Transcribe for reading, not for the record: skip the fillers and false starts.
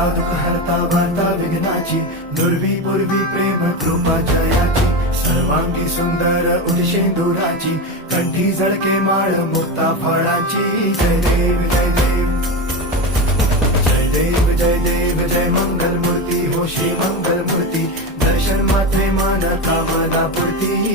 हरता दुःख हरता वार्ता विघ्नाची, दुर्वी पूर्वी प्रेम कृपा जयाची, सर्वांगी सुंदर उदिशेंदुराची, कंठी झळके माळ मुक्ता फळाची. जय देव जय देव जय देव जय देव जय मंगल मूर्ती, हो श्री मंगल मूर्ती, दर्शन मात्रे मन कामना पूर्ती.